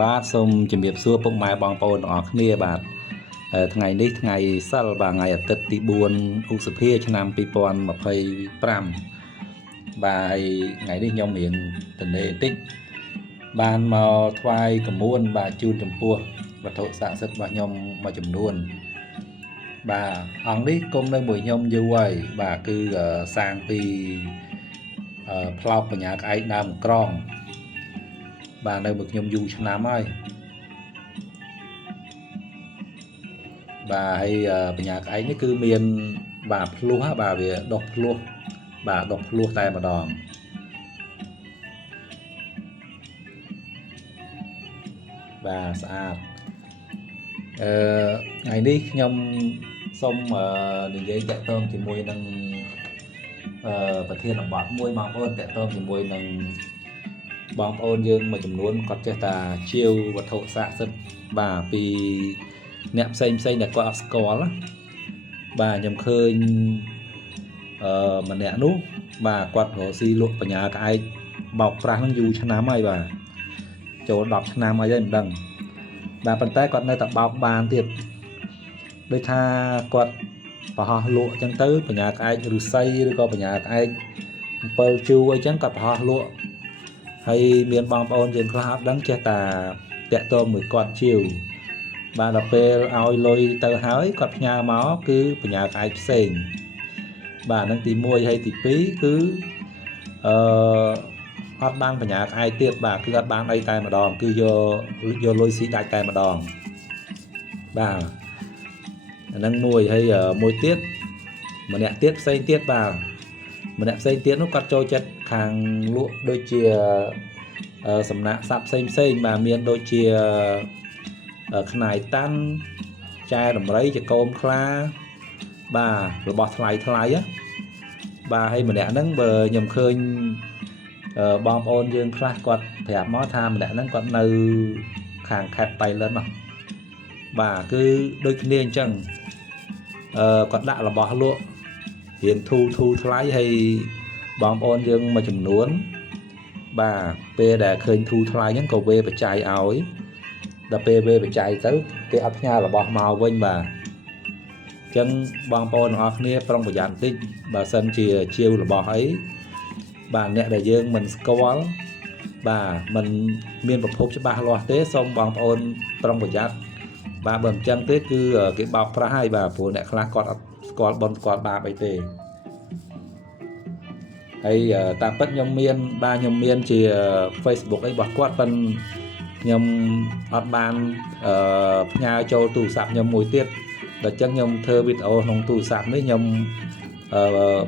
បាទសូមជំរាបសួរពុកម៉ែបងប្អូនទាំងអស់គ្នាបាទថ្ងៃនេះថ្ងៃសិលបាទថ្ងៃអាទិត្យទី4 ឧសភាឆ្នាំ2025បាទហើយថ្ងៃនេះខ្ញុំរៀងទនេបន្តិចបានមកថ្វាយកម្មួនបាទជូនចំពោះវត្ថុស័ក្តិសិទ្ធិរបស់ខ្ញុំមួយចំនួនបាទអង្គនេះគុំនៅមួយខ្ញុំយូរហើយបាទគឺសាងពីផ្លោកបញ្ញាក្អែកដើមក្រងបាទនៅមួយខ្ញុំយូរឆ្នាំហើយបាទហើយបញ្ញាក្អែកនេះគឺមានបាទភ្លោះបាទវាដុះភ្លោះបាទដុះភ្លោះតែម្ដងបាទស្អាតថ្ងៃនេះខ្ញុំសូមនិយាយតាក់ទងជាមួយនឹងប្រធានបទមួយបងប្អូនតាក់ទងជាមួយនឹងបងប្អូនយើងមួយចំនួនគាត់ចេះតែជាវវត្ថុស័ក្តិសិទ្ធិបាទពីអ្នកផ្សេងដែលគាត់អត់ស្គាល់បាទខ្ញុំឃើញម្នាក់នោះបាទគាត់រកស៊ីលក់បញ្ញាក្អែកបោកប្រាស់នឹងយូរឆ្នាំហើយបាទចូល10ឆ្នាំហើយមិនដឹងបាទប៉ុន្តែគាត់នៅតែបោកបានទៀតដូចថាគាត់ប្រហោះលក់អញ្ចឹងទៅបញ្ញាក្អែកឫស្សីឬក៏បញ្ញាក្អែក7ជូរអីចឹងគាត់ប្រហោះលក់ហើយមានបងប្អូនយើងខ្លះអត់ដឹងចេះតែតាក់ទងមួយគាត់ជាវបាទដល់ពេលឲ្យលុយទៅហើយគាត់ផ្ញើមកគឺបញ្ញាក្អែកផ្សេងបាទនឹងទី1ហើយទី2គឺអត់បានបញ្ញាក្អែកទៀតបាទគឺអត់បានអីតែម្ដងគឺយកលុយស៊ីដាច់តែម្ដងបាទអានឹងមួយហើយមួយទៀតម្នាក់ទៀតផ្សេងទៀតបាទម្នាក់ផ្សេងទៀតនោះគាត់ចូលចិត្តខាងលក់ដូចជាសំណាក់សត្វផ្សេងបាទមានដូចជាខ្នាយតាន់ចែរំរីចកោមខ្លាបាទរបស់ថ្លៃបាទហើយម្នាក់ហ្នឹងបើខ្ញុំឃើញបងប្អូនយើងខ្លះគាត់ប្រាប់មកថាម្នាក់ហ្នឹងគាត់នៅខាងខេត្តបៃលិននោះបាទគឺដូចគ្នាអញ្ចឹងគាត់ដាក់របស់លក់រៀងធូរថ្លៃហើយបងប្អូនយើងមួយចំនួនបាទពេលដែលឃើញធូរថ្លៃហ្នឹងក៏វេបច្ច័យឲ្យដល់ពេលវេបច្ច័យទៅគេអត់ផ្ញើរបស់មកវិញបាទអញ្ចឹងបងប្អូនទាំងអស់គ្នាប្រុងប្រយ័ត្នបន្តិចបើសិនជាជាវរបស់អីបាទអ្នកដែលយើងមិនស្គាល់បាទមិនមានប្រភពច្បាស់លាស់ទេសូមបងប្អូនប្រុងប្រយ័ត្នបាទបើមិនចឹងទេគឺគេបោកប្រាស់ហើយបាទព្រោះអ្នកខ្លះគាត់អត់ស្គាល់បនស្គាល់បាបអីទេហើយតាមពិតខ្ញុំមានជា Facebook អីរបស់គាត់ប៉ុន្តែខ្ញុំអត់បានផ្ញើចូលទូរស័ព្ទខ្ញុំមួយទៀតដល់ចឹងខ្ញុំធ្វើវីដេអូក្នុងទូរស័ព្ទនេះខ្ញុំ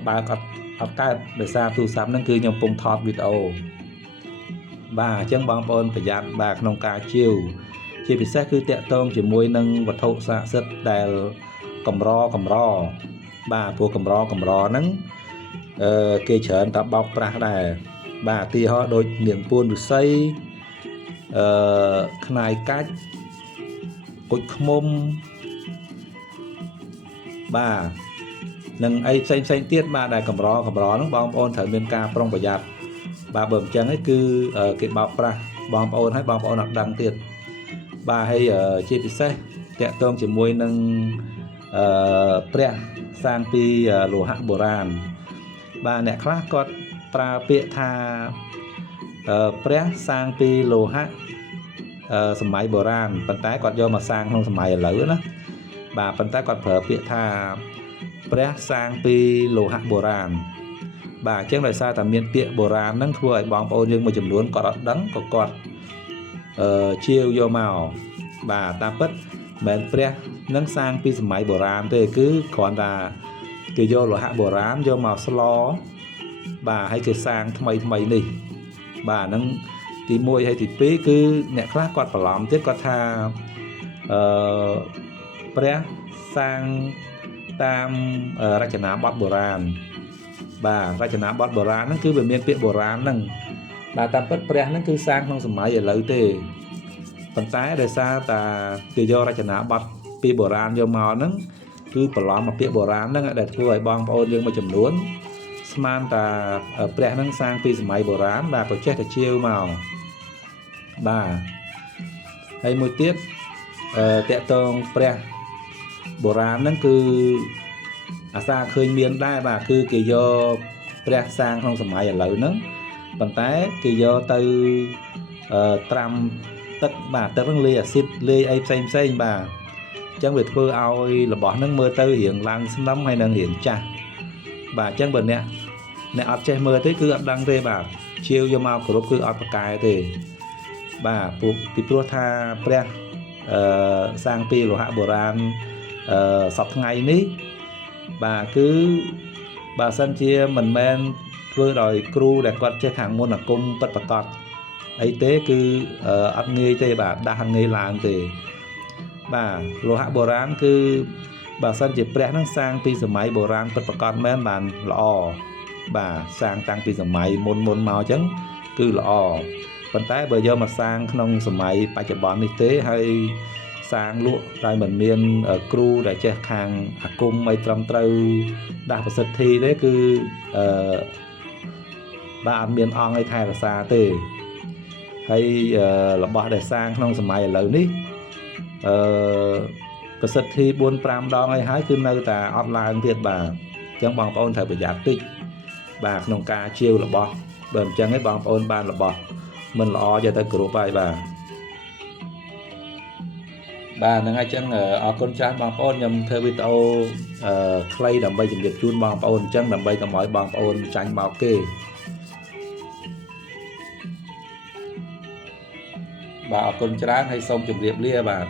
បើកអត់កើតដោយសារទូរស័ព្ទហ្នឹងគឺខ្ញុំកំពុងថតវីដេអូបាទអញ្ចឹងបងប្អូនប្រយ័ត្នបាទក្នុងការជាវជាពិសេសគឺតាក់ទងជាមួយនឹងវត្ថុស័ក្តិសិទ្ធិដែលកម្របាទព្រោះកម្រហ្នឹងគេច្រើនតែបោកប្រាស់ដែរបាទទីហោដូចនាងពួនឫស្សីខ្នាយកាច់គុជឃ្មុំបាទនឹងអីផ្សេងទៀតបាទដែលកម្រហ្នឹងបងប្អូនត្រូវមានការប្រុងប្រយ័ត្នបាទបើមិនចឹងឯងគឺគេបោកប្រាស់បងប្អូនហើយបងប្អូនអត់ដឹងទៀតបាទហើយជាពិសេសតាក់ទងជាមួយនឹងព្រះសាងពីលោហៈបុរាណបាទអ្នកខ្លះគាត់ប្រើពាក្យថាព្រះសាងពីលោហៈសម័យបុរាណប៉ុន្តែគាត់យកមកសាងក្នុងសម័យឥឡូវណាបាទប៉ុន្តែគាត់ប្រើពាក្យថាព្រះសាងពីលោហៈបុរាណបាទអញ្ចឹងដោយសារតែមានពាក្យបុរាណហ្នឹងធ្វើឲ្យបងប្អូនយើងមួយចំនួនគាត់អត់ដឹងក៏គាត់ជាវយកមកបាទតាមពិតមិនមែនព្រះនឹងសាងពីសម័យបុរាណទេគឺគ្រាន់តែគេយកលោហៈបុរាណយកមកស្លបាទហើយគេសាងថ្មីនេះបាទហ្នឹងទី1ហើយទី2គឺអ្នកខ្លះគាត់ច្រឡំទៀតគាត់ថាព្រះសាងតាមរចនាបថបុរាណបាទរចនាបថបុរាណហ្នឹងគឺវាមានពាក្យបុរាណហ្នឹងបាទតាមពិតព្រះហ្នឹងគឺសាងក្នុងសម័យឥឡូវទេប៉ុន្តែដោយសារតាគេយករចនាបថពីបុរាណយកមកហ្នឹងគឺច្រឡំមកពាក្យបុរាណហ្នឹងដែលធ្វើឲ្យបងប្អូនយើងមួយចំនួនស្មានតាព្រះហ្នឹងសាងពីសម័យបុរាណបាទក៏ចេះតែជាវមកបាទ hay một tiết tẹt tông pre bộ ra nó cứ xa khơi miền đai và cứ kỳ do pre sang không sớm mai lợi nó bàn tay kỳ do từ tram tất bà tất năng lia xịt lia ai xem bà chẳng việc vừa ao là bỏ nước mưa tới hiện lăng xâm lắm hay đang hiện cha bà chẳng bần nè nè ấp che mưa thế cứ ấp đăng thế bà chiêu cho mau của cứ ấp cái thì bà buộc thì pro tha pre sang pi lộ hạ bồ ran sọc ngày ní bà cứ bà sân chia mình men vừa đòi cru để quạt che hàng môn là cung bật bật cọt ấy tế cứ ấp nghi thế bà đa hàng nghi làm thì bà lộ hạ bồ ran cứ bà sân chỉ pre năng sang pi sớm máy bồ ran bật bật cọt men bàn lọ bà sang tăng pi sớm máy môn màu trắng cứ lọ phần tay bây giờ mà sang trong sớm máy ba chục bọn y tế hay sang lụa tại mình miền ở cru để che hàng cung mấy trăm trâu đa phần sật thi đấy cứ ba miền ong hay thay là xa tề hay là bỏ để sang trong sớm máy lớn đi phần sật thi buôn pram đo hay hái cứ nơi ta online thiệt bà chẳng bằng ôn thời bị giảm tích bà nông ca chiêu là bỏ bền chẳng ấy bằng ôn ban là bỏ mình lo cho tới group bài bà là ngay chân ở con trai bằng ôn nhầm theo video clay đầm bay chụp việc chun bằng ôn chân đầm bay cả mọi bằng ôn tranh bảo kê bà ở con trai hay xong chụp việc lia bà